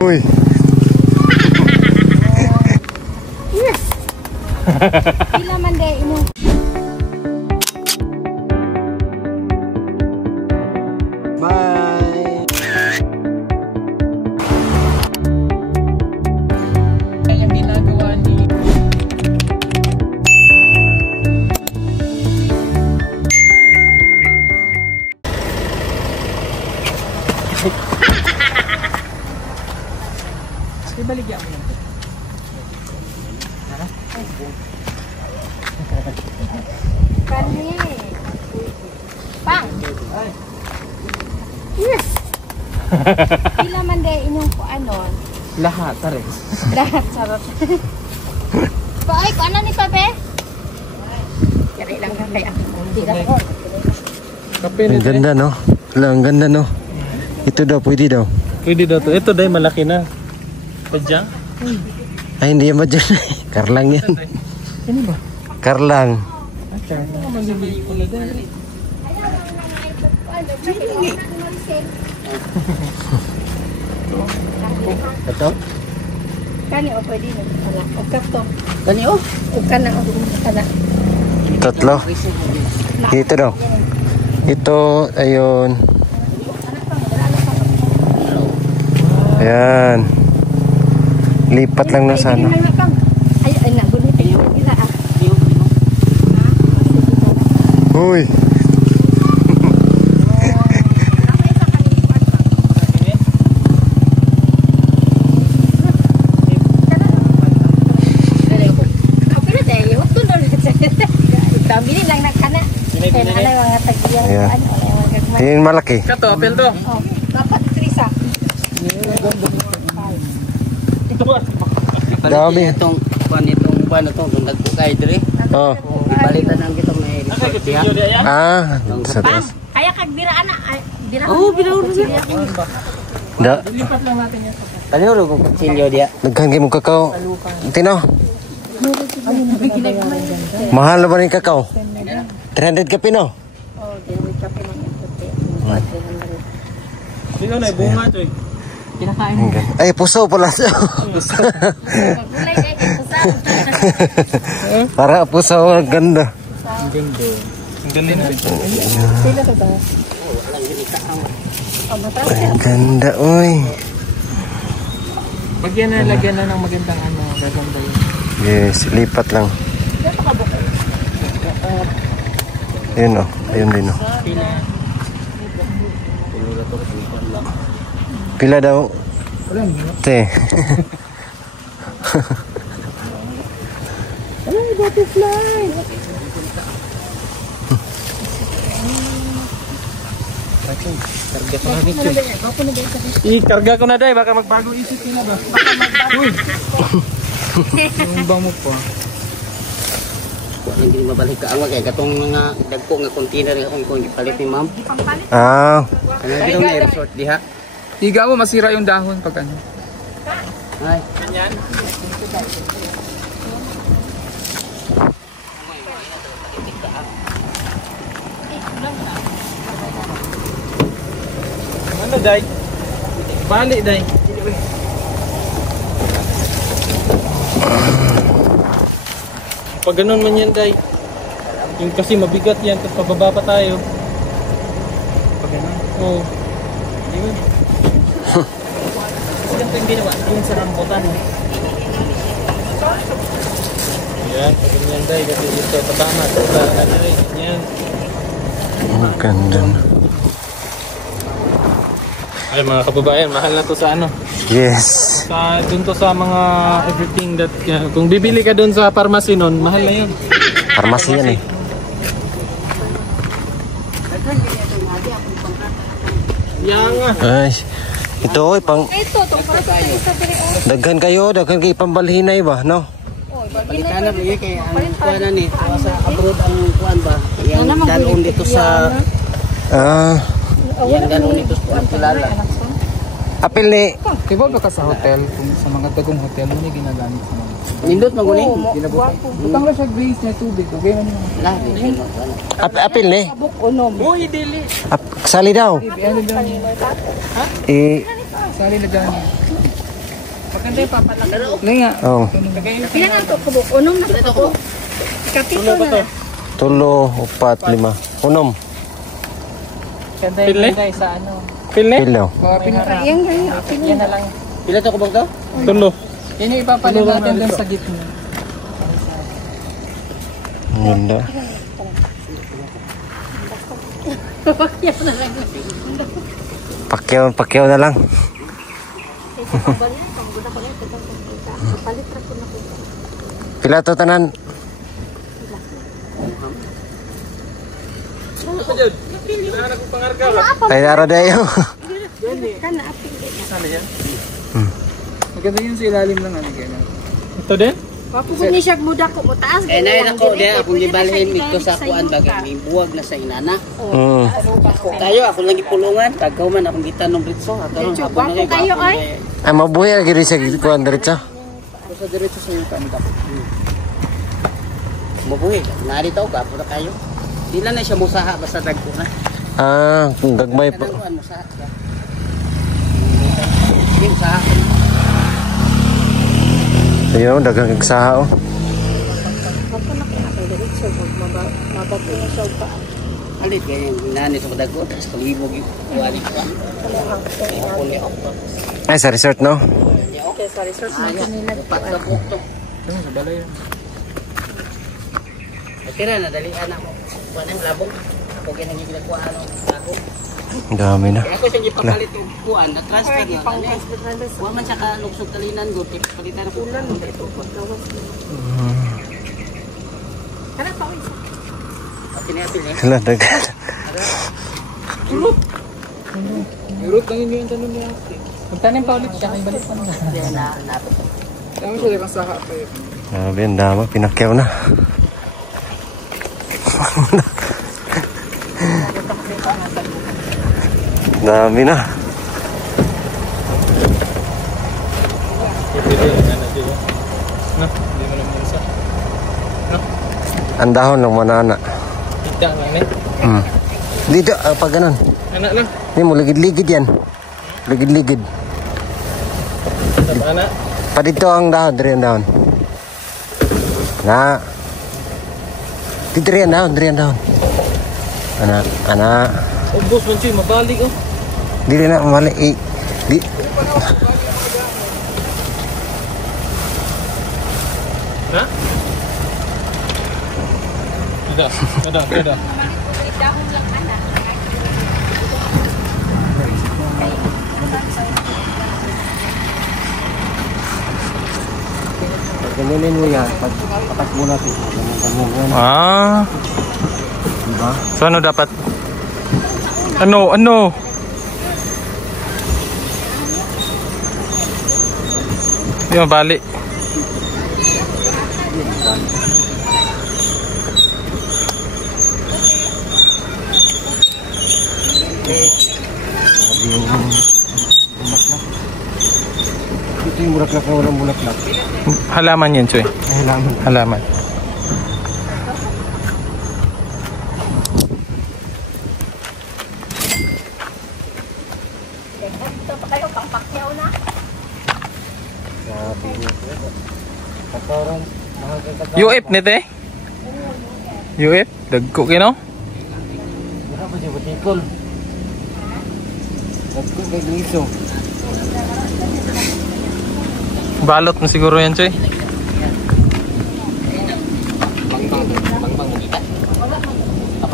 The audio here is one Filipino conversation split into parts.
Uy. Yes. Pila man day imo. Bye. Yung ginagawa ni sige, baligyan mo yan. Kani. Pang. Yes. Pila man day inyong kuanon. Lahat, tari. Lahat sarap. Paay, ko ano ni Pape? Kaya lang kay ako. Hindi ako. Kape Ang nito. ganda, no? Wala, ang ganda, no? Ito daw, pwede daw. Pwede daw to. Ito dahil malaki na. Padyang? Ay, hindi yan ba dyan? Karlang yan. Ano ba? Karlang. Ano magiging ko na dahil? Ito? Kani o pwede na. Ala, o kapto. Kani oh? O kana o kana. Tatlo. Ito daw. Ito, ayun. Ayan. Lipat lang na sana. Ay, ay na bunit kayo. Ila ah. Uy. Bili lang na kana. Kaya na mga tagiyang Ayan. ano. Yung malaki. Kato, apel to. Oh, dapat Trisa. Dami. Itong buwan itong nagpukay dire. Oh. Ibalitan ang kita may resort diha. Ah, sa taas. Kaya kag bira ana, bira. Oh, binaw diha. Da. Lipat lang natin yan. Kanino ko kutsilyo diha. Naghanggay mong kakao. Tino. Mahal na ba yung kakao? 300 ka pino? Oh, dili ka pa ng puti. Sige na, bunga to eh. Kinakain. Ay, puso pala siya. Gulay day kay pusa. Para puso, ang ganda. Ang ganda. Ang ganda na rin. Sila to ba? Oh, mataas yan. Ang ganda, uy. Pag yan na, lagyan na ng magandang ano, gaganda yun. Yes, lipat lang. Ayun o, ayun din o. Pila daw? Te. Ay, butterfly. I-karga ko na dahil, baka magbago isip nila ba? Uy! Yung bang mo po? Hindi mabalik ka ang kay katong mga dagko nga container akong kung ipalit ni ma'am. Ah, Ano dito may resort diha? Higa mo, masira yung dahon pag ano. Ay. Ganyan? Ano, Day? Bali, Day. Pag ganun man yan, Day. Yung kasi mabigat yan, tapos pababa pa tayo. Pag ganun? Oo. Hindi mo. Kasi ganito yung ginawa, yung sa rambutan. Yan, pag ganyan, Day. Kasi dito, tabama. Ano rin, yan. ang ganda na. Ay, mga kababayan, mahal na to sa ano? Yes. Sa dun to sa mga everything that kung bibili ka dun sa pharmacy nun, mahal na yun. Pharmacy yan eh. Yan nga. Ay, ito ay pang Ito, tong para sa isa diri oh. daghan kayo pambalhinay ba, no? Oh, bagay Balikan na bigay kay ang kuan na ni sa abroad ang kuan ba. Yang dalon dito sa Ah, yang dalon dito sa kilala. apil ni. Diba ba ka sa hotel, kung sa mga tagong hotel, ano yung ginagamit sa mga? Nindot man guni. Butang lang siya grease niya tubig, okay na naman. Lahat. Apil ni. Buk unom. Uy, dili! Sali daw. Ano daw niya? Eh, Sali na dyan niya. Maganda yung papalaki. Hindi nga. Oh. Pila na ito kubok? Unong na ito kubok? Kapito na na. 3, 4, 5. Unom. Ganda Pili? yung guys sa ano. Pili? Pilo. Mga pinaka. Yan ganyan. Yan na lang. Pila to kubog to? Tulo. Yan yung ipapalit natin dun sa gitna. Ganda. Pakyaw na lang. Pila to tanan? Apa Jod? Kailangan akong pangarga. Ay naro dayo. Maganda yun sa ilalim lang ano kaya. Ito din? Wapo ko ni siya muda ko mo taas. Eh na ako dia akong gibalhin dito sa kuan bagay may buwag na sa inana. Kayo ako lang gipulungan, tagaw man akong gitanong dito ato ron hapon na kayo ay. Ay mabuhay lagi rin sa kuan diretso. Sa diretso sa yung kanila. Mabuhi, narito gapo na kayo. Dila na siya musaha basta dagko na. Ah, gagmay pa. Kuan musaha. Yung saha. Ayun, dagang kagsaha oh. Alit kaya yung nani sa dagko tapos kalibog yung wali ko. Ay sa resort no? Okay, sa resort na nila. Pat na bukto. Sa balay. Tira na dali anak mo. Kuan ang labong. Ako ginagi ginagawa ano ako. Ang dami na. Ako siya gipapalit og kuan na transfer na. Wa man siya ka lugsog talinan go tip palitan na ulan ito pagkawas. Kana pa wis. Apil eh. Kala dagan. Urot lang yun yung tanong niya. Magtanim pa ulit siya kay balik pa na. Kami siya di masaka pa yun. Grabe, ang dami. Pinakyaw na. Dami na. No, hindi mo naman isa. No? Ang dahon ng manana. Higda lang eh. Dito, pag ganun. Anak lang. Hindi mo, ligid-ligid yan. Ligid-ligid. Sama anak. Pa dito ang dahon, diri ang dahon. Na. Dito rin ang dahon, diri ang dahon. Anak. Oh, boss, manchoy, mabalik oh. Dili na, mali. Di. Na? Tidak. Ganunin mo yan. Patak mo natin. Ganun. Ah. Diba? So ano dapat? Ano? Di mabalik. Ito yung bulaklak na walang bulaklak. Halaman yan, Choy. Halaman. Halaman. Ito pa kayo pangpakyaw na. Kakaroon. Mga kakakaroon. UF nito eh? UF? Dagko kino? Wala pa siya batikol. Dagko kay Luiso. Balot mo siguro yan, Choy.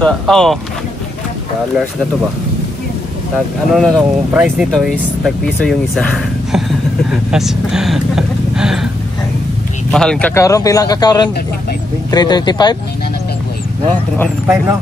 Oo. Dollars na to ba? Tag, ano na to, kung price nito is tag piso yung isa. Mahal kakaroon, pilang kakaroon? 335? No, 335 no?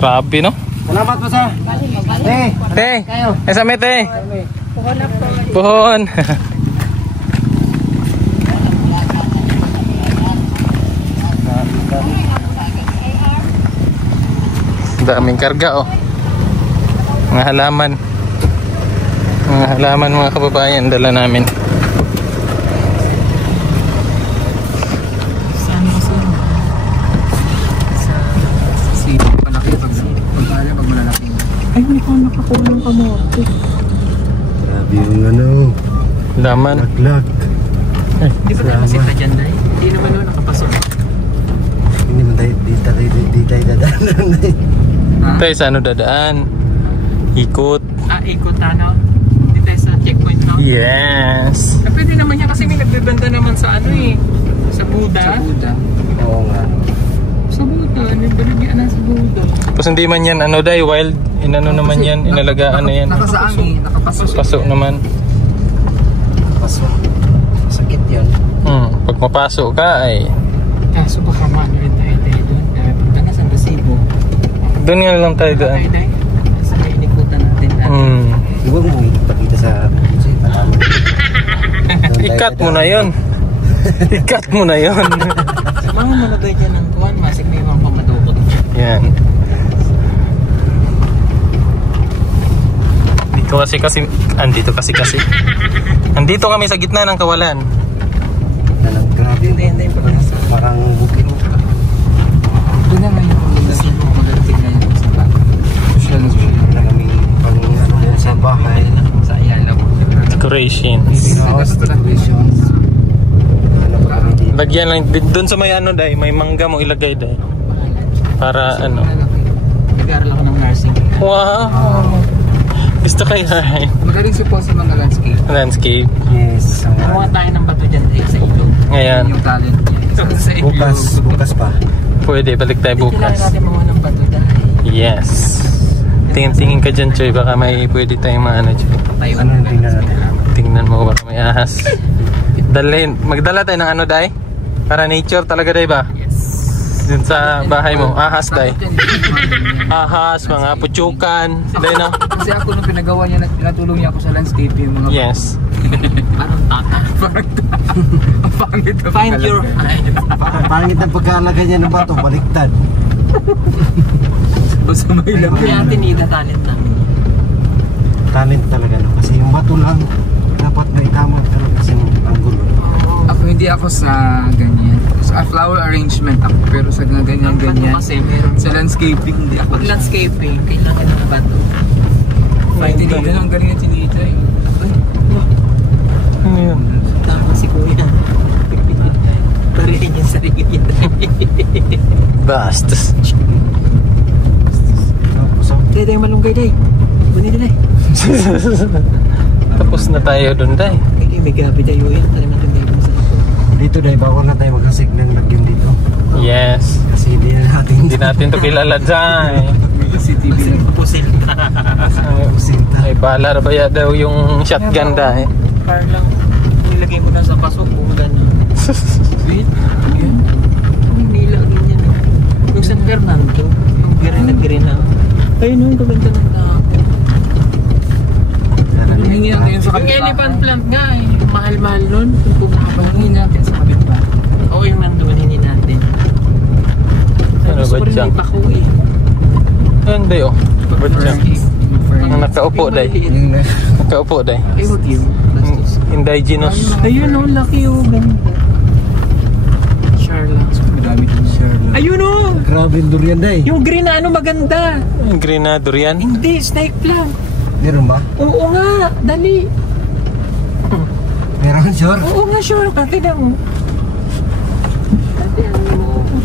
Grabe, no? Salamat po sa. Te, esame te. Puhon. Daming karga oh. Mga halaman. Mga halaman mga kababayan dala namin. Grabe yung ano. Laman. Naglag. Di ba tayo masita dyan, Day? Hindi naman nun nakapasok. Hindi man tayo, di tayo dadaanan. Tayo sa ano dadaan? Ikot. Ikot ano? Hindi tayo sa checkpoint, no? Yes. Pwede naman yan kasi may nagbebenta naman sa ano eh. Sa Buda. Sa Buda. Oo nga. Sa Buda. Nagbalagyan na sa Buda. Tapos hindi man yan ano day, wild. Inano naman yan, inalagaan na yan. Nakasaan eh. Nakapasok. Pasok naman. Paso. Sakit yun. Pag mapasok ka ay Kaso baka maano rin tayo doon. Pagka nasa Resibo. doon nga lang tayo daan. Tayo Day. Sa may inikutan natin. Huwag mo ipakita sa palaman. Ikat mo na yun. Ikat mo na yun. Mga manodoy dyan ng kuwan. Masik may mga pamadukot. Yan. Dito kasi andito kami sa gitna ng kawalan. Grabe. Hindi Parang bukid. Doon na ngayon kung ligas na mga magaling na yun sa bahay. Social na kami pang ano sa bahay. Sa Ayala po. Decorations. House decorations. Ano pa kami dito? Lagyan lang doon sa may ano day, may mangga mo ilagay day. Para ano. Nag-aaral ako ng nursing. Wow. Gusto kayo ay Magaling po sa mga landscape. landscape. Yes. Kumuha tayo ng bato dyan sa ilog. Ngayon. Yung talent niya. Sa ilog. Bukas pa. Pwede balik tayo Kailangan bukas. natin mamuha ng bato dahil. Yes. Tingin ka dyan, Choy. Baka may pwede tayong maano, Choy. Tayo Ano yung tingnan natin? Tingnan mo baka may ahas. Magdala tayo ng ano, day? Para nature talaga, day ba? Yes. Dun sa bahay mo. Ahas, day. Ahas, mga putsukan. Day, no? Kasi ako nung pinagawa niya, natulong niya ako sa landscape yung mga Yes. parang tata. Parang tata. Ang pangit na find your Pangit ang pagkaalagay niya ng bato, baliktad. Basta may lang. Kaya tinida talent na. Talent talaga, no? Kasi yung bato lang, dapat may tama talaga kasi ang gulo. Ako hindi ako sa ganyan. Sa flower arrangement ako, pero sa ganyan. Kasi meron Sa landscaping hindi ako. pag landscaping, kailangan ng bato. Find tinita ang galing na tinita eh. Ano yun? Tama si Kuya. Tarihin yung sarili niya. Bastos. Day, day, malunggay, day. Bunyi day. Tapos na tayo dun, day. Kaya may gabi tayo yan. Tala natin tayo sa ako. Dito dahil bawal na tayo mag-asik ng lagyan dito. Yes. Kasi hindi natin to kilala dyan. CCTV lang. Pusil ka. sinta. Ay, bahala ba ya daw yung shotgun day. Par lang. Nilagay mo na sa pasok. Kung gano'n. Wait. Yan. Hindi lagi niya. Yung San Fernando. Yung Girena. Ayun yung kaganda ng tao. Hingi lang kayo sa Yung kapitbahay. elephant plant nga eh. Mahal-mahal nun. Hingi natin sa kapitbahay. Oo, yung nandun hindi natin. Ano ba Gusto ko rin dyan? may pako eh. Hindi oh. Badyang. Ang nakaupo day. Yung Nakaupo day. Ay, wag yun. Bastos. Indigenous. Ayun oh, laki oh. Ganda. Charla. Madami din sir. Ayun oh! grabe yung durian dahil. Yung green na ano maganda. Yung green na durian. Hindi, snake plant. Meron ba? Oo nga, dali. Meron, sure. Oo nga, sure. Pati na mo.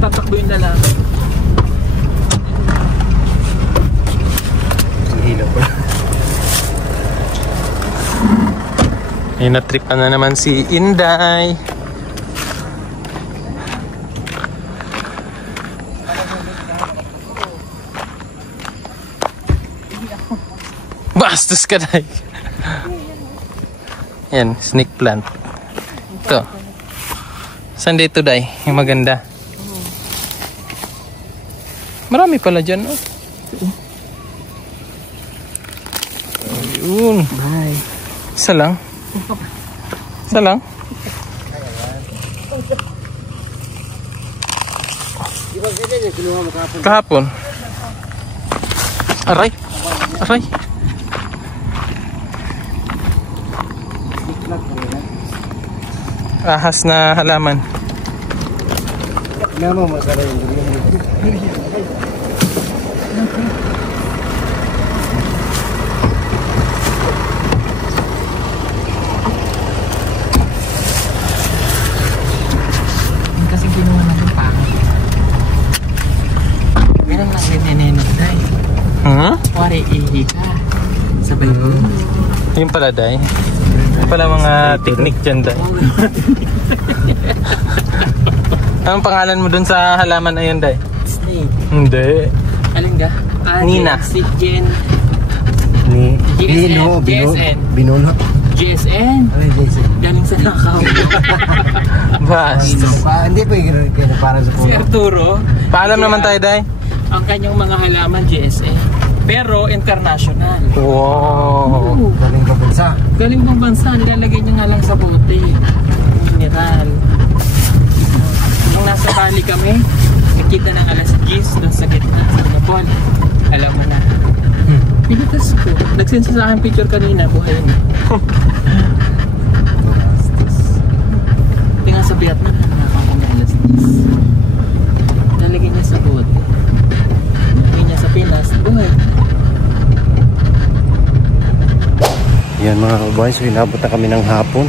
Tatakbo yung lalaki. Ang hilo pa. Ay, natripan na naman si Inday. Bastos ka day. Yan, snake plant. Ito. Saan dito day? Yung maganda. Marami pala dyan. Oh. Ayun. Bye. Isa lang. Isa lang. Kahapon. Aray. Aray. Ahas na halaman. Tingnan mo, masara yung durian. kunwari ihi ka. Sabay mo. Yung pala, Day. Yung pala mga technique dyan, Day. Anong pangalan mo dun sa halaman na yun, Day? Snake. Hindi. Alin ka? Nina. Si Jen. Ni GSN. GSN. Binunot. GSN. Ay, JSN. Galing sa nakaw. Bas. Hindi po yung para sa Si puno. Arturo. Paalam naman tayo, Day. Ang kanyang mga halaman GSN. Pero international. Wow. Galing ka bansa. Galing pang bansa. Nilalagay niya nga lang sa bote. Mineral. Nung nasa Bali kami, nakita ng alas 10 doon sa gitna sa Napol. Alam mo na. Pinitas ko. Nag-send sa akin picture kanina. Buhay na. Tingnan sa Vietnam. Nakakita ng alas 10. Lalagay niya sa bote. Lalagay niya sa Pinas. Buhay. Yan mga kababayan, so inabot na kami ng hapon.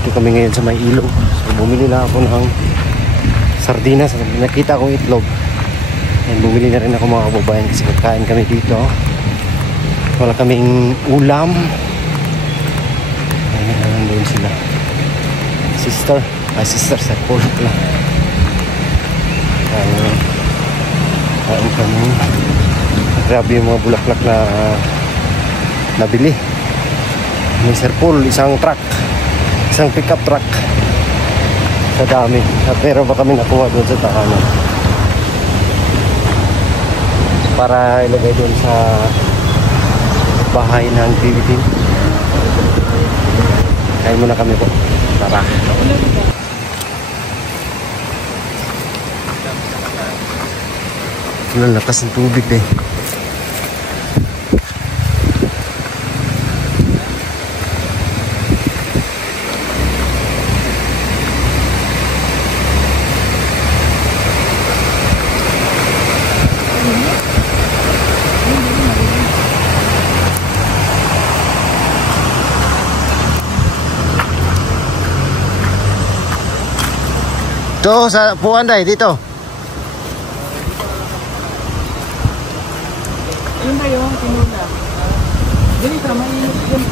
Dito kami ngayon sa may ilog. So bumili na ako ng sardinas. Nakita kong itlog. And bumili na rin ako mga kababayan kasi kakain kami dito. Wala kaming ulam. Ayan, nandun sila. Sister. Sister sa pool pala. Kain kami. Grabe yung mga bulaklak na nabili. May Sir Paul, isang truck. Isang pickup truck. Sa dami. At meron pa kami nakuha doon sa tahanan. Para ilagay doon sa bahay ng PBT. Kain muna kami po. Tara. Ang lakas ng tubig eh. Ito sa puan day dito. Yun ba yung tinuna? Dili ka, mainit yun.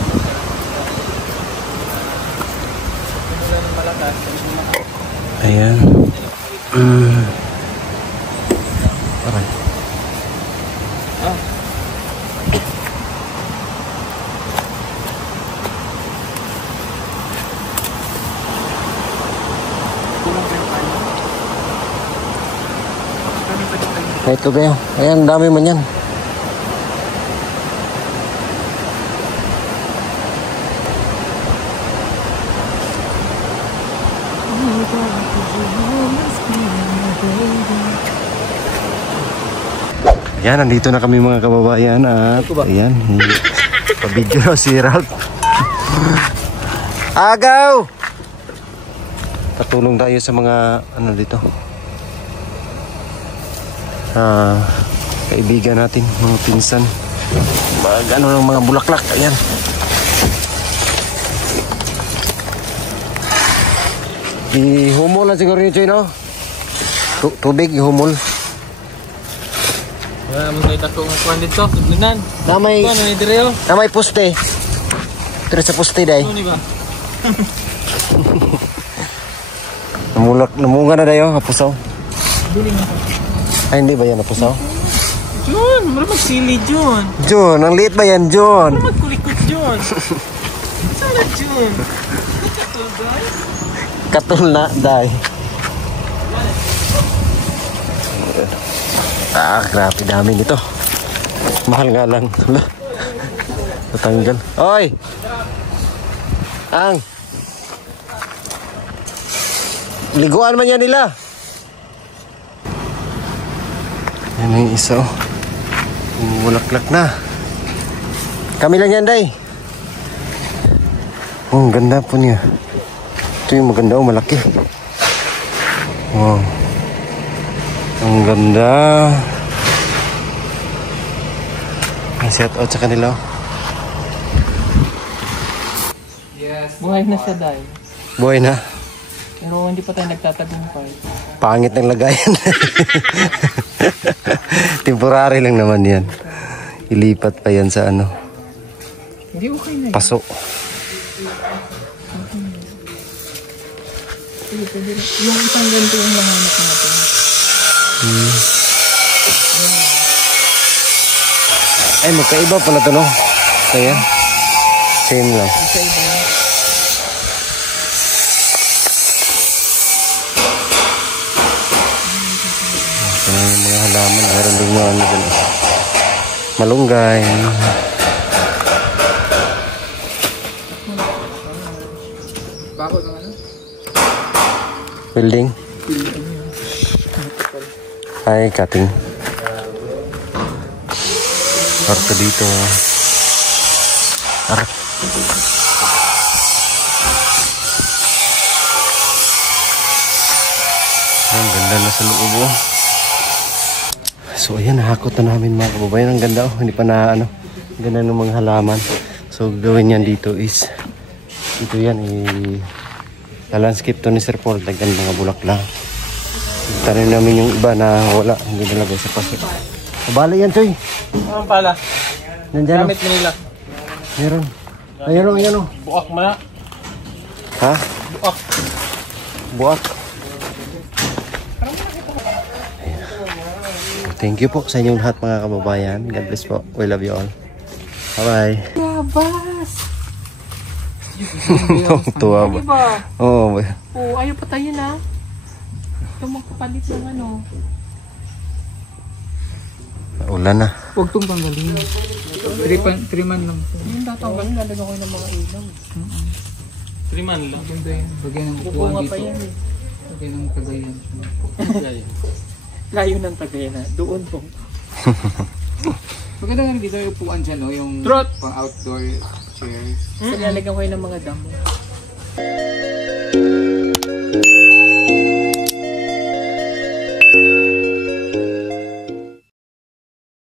Ayan. Aray. Ito kayo. Ayan, dami man yan. Ayan, nandito na kami mga kababayan at ayan, pa-video si Ralph. Agaw! Patulong tayo sa mga ano dito. Kaibigan natin, mga pinsan. Ano ng mga bulaklak, ayan. Ihumol lang siguro yun, Choy, no? Tubig, ihumol. Wala mo kayo tako nga kuhan dito. Tuglunan. Namay, Ano ni Direo? namay poste. Tira sa poste, day. Ano ni ba? Namunga na dayo, hapusaw. Ay, hindi ba yan hapusaw? Jun, wala magsili Jun. Jun, ang liit ba yan, Jun? Wala magkulikot Jun. Sana Jun. Katul na, day. Grabe dami nito. Mahal nga lang. Natanggal. Oy! Ang! Liguan man yan nila. Yan yung isa, oh. Bulaklak na. Kami lang yan, day. Oh, ang ganda po niya. Ito yung maganda, oh, malaki. Wow. Ang ganda. Shout out sa kanila. Buhay na siya dahil. Buhay na. Pero hindi pa tayo nagtatagumpay. Pangit ng lagayan. Temporary lang naman yan. Ilipat pa yan sa ano, Hindi okay na. paso. Yung isang ganito yung lahanap natin. Ay, magkaiba pala to, no? Kaya, same lang. Isa iba. Ito na yung mga halaman. Meron din mga ano dyan. Malunggay. Bako ng ano? Building. Ay, cutting. Karto dito. Arap. Ang ganda na sa loob, oh. So ayan, nahakot na namin mga kababayan. Ang ganda, oh. Hindi pa na ano, ganda ng mga halaman. So gawin yan dito is, dito yan landscape to ni Sir Paul. Tagyan mga bulaklak. Tanim namin yung iba na wala, hindi nalagay sa paso. Kabali yan, Choy. Ano pala? Nandiyan, Gamit mo nila. meron. Ayan, oh, ayan, oh. Buak mo na. Ha? Buak. Buak. Thank you po sa inyong lahat mga kababayan. God bless po. We love you all. Bye-bye. Labas! Tuwa ba? Diba? Oo. Oo, ayaw patayin na. Ito magpapalit ng ano. Ulan na. Huwag tong tanggalin. 3 man lang. Yung tatanggalin, lalagyan ko ng mga ilaw. 3 man lang. Maganda yun. Lagyan ng upuan Bubunga dito. pa yan eh. Lagyan ng kagayan. Layo ng Tagayana. Doon po. Maganda nga dito yung upuan dyan, no? Yung Trot! pang outdoor chairs. So, lalagyan ko yun ng mga damo.